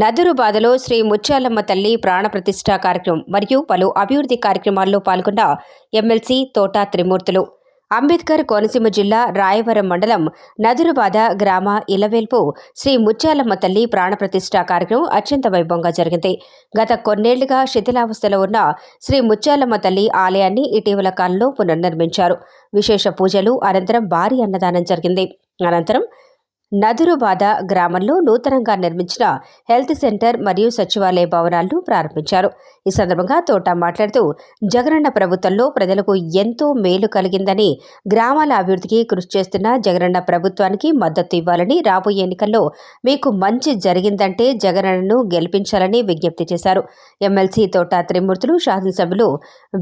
నదురుబాదలో శ్రీ ముత్యాలమ్మ తల్లి ప్రాణప్రతిష్ఠ కార్యక్రమం మరియు పలు అభివృద్ధి కార్యక్రమాల్లో పాల్గొన్న ఎమ్మెల్సీ తోటా త్రిమూర్తులు. అంబేద్కర్ కోనసీమ జిల్లా రాయవరం మండలం నదురుబాద గ్రామ ఇలవేల్పు శ్రీ ముత్యాలమ్మ తల్లి ప్రాణప్రతిష్ఠ కార్యక్రమం అత్యంత వైభవంగా జరిగింది. గత కొన్నేళ్ళుగా శిథిలావస్థలో ఉన్న శ్రీ ముత్యాలమ్మ తల్లి ఆలయాన్ని ఇటీవల కాలంలో పునర్నిర్మించారు. విశేష పూజలు అనంతరం భారీ అన్నదానం జరిగింది. అనంతరం నదురుబాద గ్రామంలో నూతనంగా నిర్మించిన హెల్త్ సెంటర్ మరియు సచివాలయ భవనాలను ప్రారంభించారు. ఈ సందర్భంగా తోట మాట్లాడుతూ జగనన్న ప్రభుత్వంలో ప్రజలకు ఎంతో మేలు కలిగిందని గ్రామాల అభివృద్ధికి కృషి చేస్తున్న జగనన్న ప్రభుత్వానికి మద్దతు ఇవ్వాలని రాబోయే ఎన్నికల్లో మీకు మంచి జరిగిందంటే జగనన్నను గెలిపించాలని విజ్ఞప్తి చేశారు. ఎమ్మెల్సీ తోట త్రిమూర్తులు శాసనసభ్యులు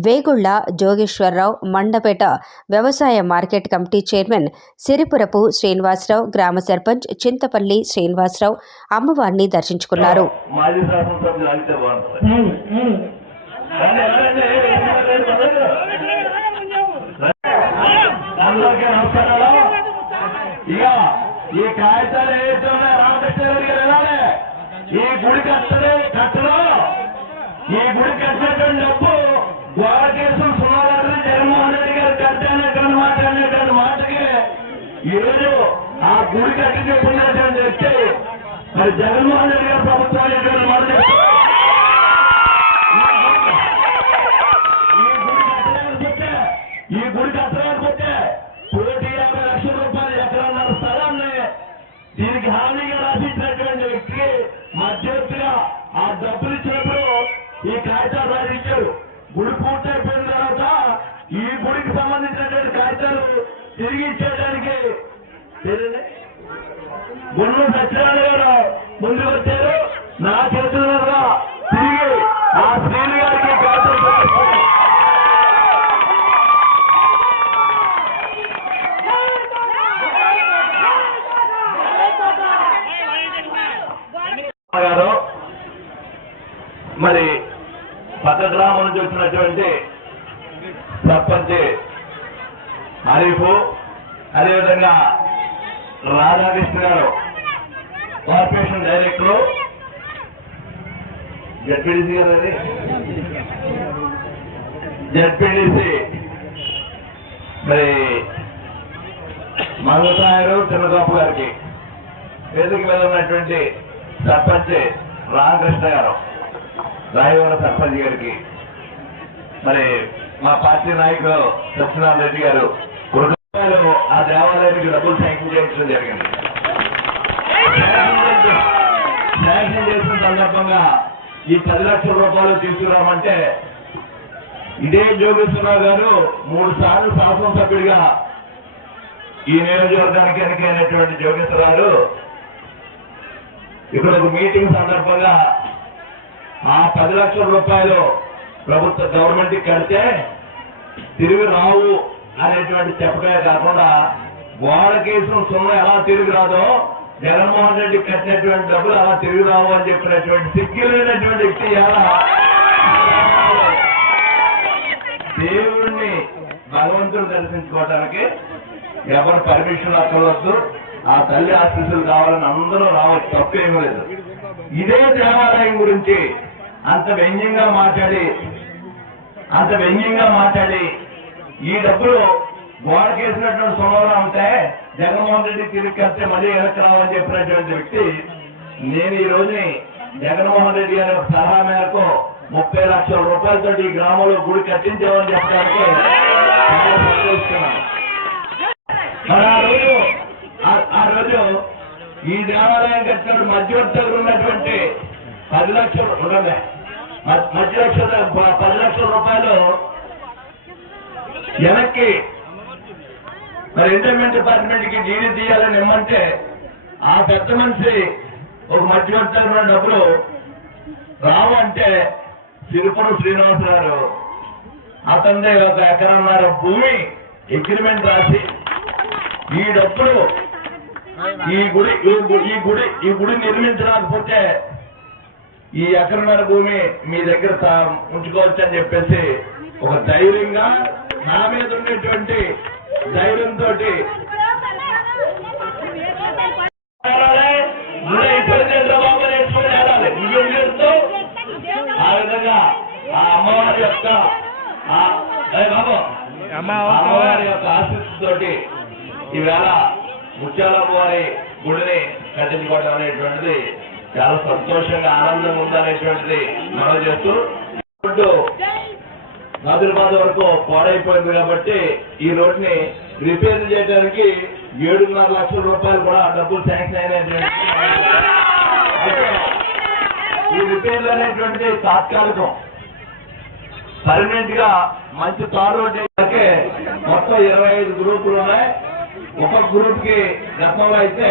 వేగుళ్ళ జోగేశ్వరరావు మండపేట వ్యవసాయ market committee chairman Siripurapu Srinivasarao గ్రామ సర్పంచ్ చింతపల్లి శ్రీనివాసరావు అమ్మవారిని దర్శించుకున్నారు. అందరికీ నమస్కారాలు ఇక ఈ కాగితాలు ఏదైతే ఉన్నాయో రామకృష్ణ వెళ్ళాలి ఈ గుడి కట్టడే కట్టలో ఈ గుడి కట్టినటువంటి డబ్బు గోడకేశం సుమారు జగన్మోహన్ రెడ్డి గారు కట్టానటువంటి మాట అనేటువంటి మాటకి ఈరోజు ఆ గుడి కట్టినప్పుడు చెప్పుకున్నటువంటి వ్యక్తి మరి జగన్మోహన్ రెడ్డి ఈ గుడికి సంబంధించినటువంటి కాగితాలు తిరిగి ఇచ్చేయడానికి? గుండు సత్యనారాయణ గారు ముందుకు వచ్చారు నా చేతుల తిరిగి ఆ శ్రీని గారికి కాగితాలు. గారు మరి పక్క గ్రామం నుంచి వచ్చినటువంటి సర్పంచ్ హరీఫ్ అదేవిధంగా రాధాకృష్ణ గారు కార్పొరేషన్ డైరెక్టర్ జడ్పీడీసీ గారు అది? జడ్పీడీసీ మరి మంగతాయరు చిన్నగోపు గారికి. వేదిక మీద ఉన్నటువంటి సర్పంచ్ రామకృష్ణ గారు. రాయవరం సర్పంచ్ గారికి. మరి మా పార్టీ నాయకులు సత్యనారాయణ రెడ్డి గారు. రెండు రూపాయలు ఆ దేవాలయానికి డబ్బులు శాంక్షన్ చేయించడం జరిగింది. శాంక్షన్ చేసిన సందర్భంగా ఈ పది లక్షల రూపాయలు తీసుకురామంటే ఇదే జోగేశ్వరరావు గారు మూడు సార్లు శాసనసభ్యుడిగా ఈ నియోజకవర్గానికి ఎన్నికైనటువంటి జోగేశ్వరరావు ఇక్కడ ఒక మీటింగ్ సందర్భంగా ఆ పది లక్షల రూపాయలు ప్రభుత్వ గవర్నమెంట్కి కడితే తిరిగి రావు అనేటువంటి చెప్పడమే కాకుండా గోడ కేసును ఎలా తిరిగి రాదో జగన్మోహన్ రెడ్డి కట్టినటువంటి డబ్బులు అలా తిరిగి రావు అని చెప్పినటువంటి సిగ్గులేనటువంటి వ్యక్తి ఎలా దేవుణ్ణి భగవంతుడు దర్శించుకోవడానికి ఎవరు పర్మిషన్ అక్కర్వద్దు ఆ తల్లి ఆశీస్సులు కావాలని అందరూ రావచ్చు తప్పు లేదు. ఇదే దేవాలయం గురించి అంత వ్యంగ్యంగా మాట్లాడి అంత వ్యంగ్యంగా మాట్లాడి ఈ డబ్బులు గోడకేసినటువంటి సోమవారం ఉంటే జగన్మోహన్ రెడ్డి తిరిగి కడితే మళ్ళీ వెనక్కి రావని చెప్పినటువంటి వ్యక్తి నేను ఈ రోజుని జగన్మోహన్ రెడ్డి గారి సలహా మేరకు ముప్పై లక్షల రూపాయలతో ఈ గ్రామంలో గుడి కట్టించామని చెప్పడానికి సంతోషిస్తున్నాను మరి ఆ రోజు ఆ- రోజు ఈ దేవాలయం కట్టినప్పుడు మధ్యవర్తులు ఉన్నటువంటి పది లక్షలు ఉండలే మధ్య లక్షల పది లక్షల రూపాయలు వెనక్కి. మరి ఎంటర్మెంట్ డిపార్ట్మెంట్కి డీడీ తీయాలని ఇమ్మంటే ఆ పెద్ద మనిషి ఒక మధ్యవర్తి డబ్బులు రావు అంటే సిరిపురం శ్రీనివాస గారు అతనిదే ఒక ఎకరన్నర భూమి అగ్రిమెంట్ రాసి ఈ డబ్బులు ఈ గుడి ఈ ఈ గుడి ఈ గుడి నిర్మించలేకపోతే ఈ ఎకరన్నర భూమి మీ దగ్గర ఉంచుకోవచ్చు అని చెప్పేసి ఒక ధైర్యంగా నా మీద ఉండేటువంటి ధైర్యంతో అమ్మవారి యొక్క అమ్మవారి యొక్క ఆశీస్సుతోటి ఈవేళ ముత్యాలమ్మవారి గుడిని కట్టించుకోవడం అనేటువంటిది చాలా సంతోషంగా ఆనందంగా ఉందనేటువంటిది మనం చేస్తూ ఇప్పుడు వరకు పాడైపోయింది కాబట్టి ఈ రోడ్ని రిపేర్ చేయడానికి ఏడున్నర లక్షల రూపాయలు కూడా డబ్బులు శాంక్షన్ అయినటువంటి ఈ రిపేర్లు అనేటువంటి తాత్కాలికం. పర్మనెంట్గా మంచి తార్ రోడ్ అయితే మొత్తం ఇరవై ఐదు గ్రూపులు ఉన్నాయి. ఒక గ్రూప్కి గతంలో అయితే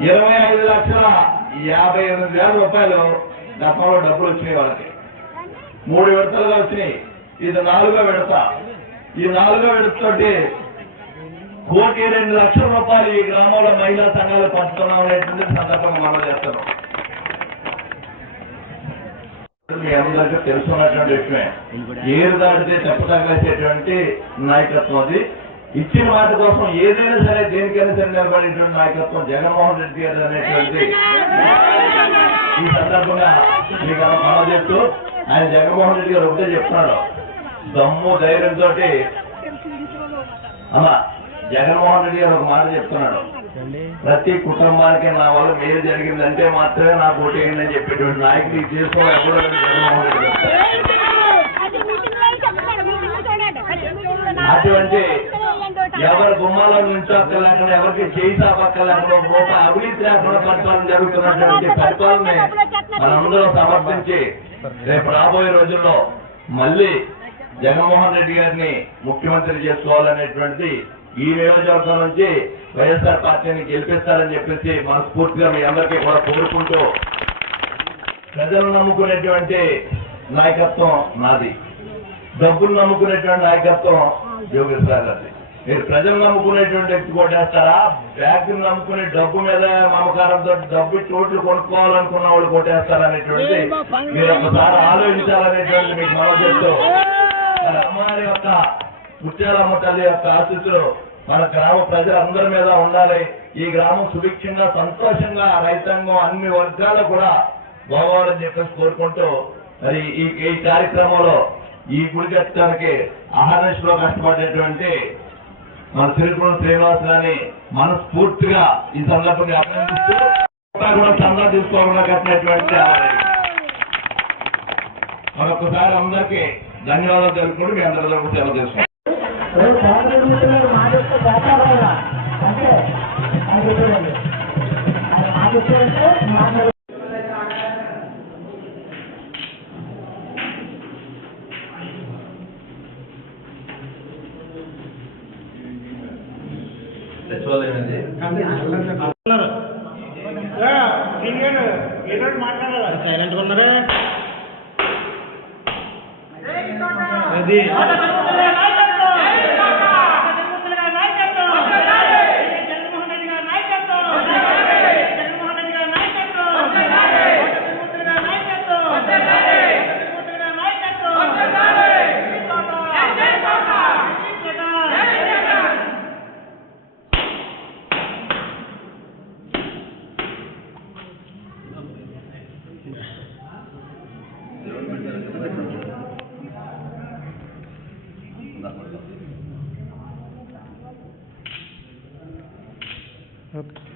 ఇరవై ఐదు లక్షల యాభై ఎనిమిది వేల రూపాయలు గతంలో డబ్బులు వచ్చినాయి వాళ్ళకి. మూడు విడతలుగా వచ్చినాయి. ఇది నాలుగో విడత. ఈ నాలుగో విడతతోటి కోటి రెండు లక్షల రూపాయలు ఈ గ్రామంలో మహిళా సంఘాలు పంచుతున్నాం అనేటువంటి సందర్భంగా మనం చేస్తున్నాం. మీ అందరికీ తెలుసున్నటువంటి విషయమే. ఏరు దాటితే తప్పతగలేసేటువంటి నాయకత్వం అది. ఇచ్చిన మాట కోసం ఏదైనా సరే దేనికైనా సరే నిలబడేటువంటి నాయకత్వం జగన్మోహన్ రెడ్డి గారు అనేటువంటి ఈ సందర్భంగా మీకు మనం చెప్తూ ఆయన జగన్మోహన్ రెడ్డి గారు ఒకటే చెప్తున్నాడు. దమ్ము ధైర్యంతో అమ్మా జగన్మోహన్ రెడ్డి గారు ఒక మాట చెప్తున్నాడు. ప్రతి కుటుంబానికి నా వల్ల మేలు జరిగిందంటే మాత్రమే నాకు ఓటు వేయండి అని చెప్పేటువంటి నాయకుడు ఈ దేశంలో ఎవరు లేరు జగన్మోహన్ రెడ్డి గారు. అటువంటి ఎవరి గుమ్మాల నుంచి లేకుండా ఎవరికి చేయి లేకుండా ఒక అవినీతి లేకుండా పరిపాలన జరుగుతున్నటువంటి పరిపాలన మనందరం సమర్థించి రేపు రాబోయే రోజుల్లో మళ్ళీ జగన్మోహన్ రెడ్డి గారిని ముఖ్యమంత్రి చేసుకోవాలనేటువంటిది ఈ నియోజకవర్గం నుంచి వైఎస్ఆర్ పార్టీని గెలిపిస్తారని చెప్పేసి మనస్ఫూర్తిగా మీ అందరికీ కూడా కోరుకుంటూ ప్రజలు నమ్ముకునేటువంటి నాయకత్వం నాది. డబ్బులు నమ్ముకునేటువంటి నాయకత్వం యోగేశ్వర గారిది. మీరు ప్రజలు నమ్ముకునేటువంటి వ్యక్తి కొట్టేస్తారా బ్యాంకు నమ్ముకునే డబ్బు మీద మమకారంతో డబ్బు చోట్లు కొనుక్కోవాలనుకున్న వాళ్ళు కొట్టేస్తారా అనేటువంటిది మీరు ఒకసారి ఆలోచించాలనేటువంటి మీకు మనం చెప్తూ అమ్మవారి యొక్క ముత్యాలమ్మ తల్లి యొక్క ఆశీస్సులు మన గ్రామ ప్రజలందరి మీద ఉండాలి. ఈ గ్రామం సుభిక్షంగా సంతోషంగా రైతాంగం అన్ని వర్గాలు కూడా బాగోవాలని చెప్పేసి కోరుకుంటూ మరి ఈ ఈ కార్యక్రమంలో ఈ గుడి కట్టడానికి అహర్నిశలో కష్టపడేటువంటి మన తిరుపతి శ్రీనివాసులని మనస్ఫూర్తిగా ఈ సందర్భంగా అభినందిస్తూ కూడా చందా తీసుకోకుండా కట్టినటువంటి మరొకసారి అందరికీ ధన్యవాదాలు తెలుపుకుంటూ మీ అందరిలో కూడా సేవ చేసుకుంటాం. అంటే দিন అది